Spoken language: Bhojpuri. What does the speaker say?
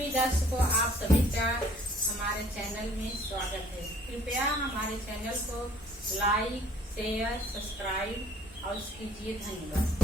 प्रिय दर्शकों, आप सभी का हमारे चैनल में स्वागत है। कृपया हमारे चैनल को लाइक, शेयर, सब्सक्राइब और कीजिए। धन्यवाद।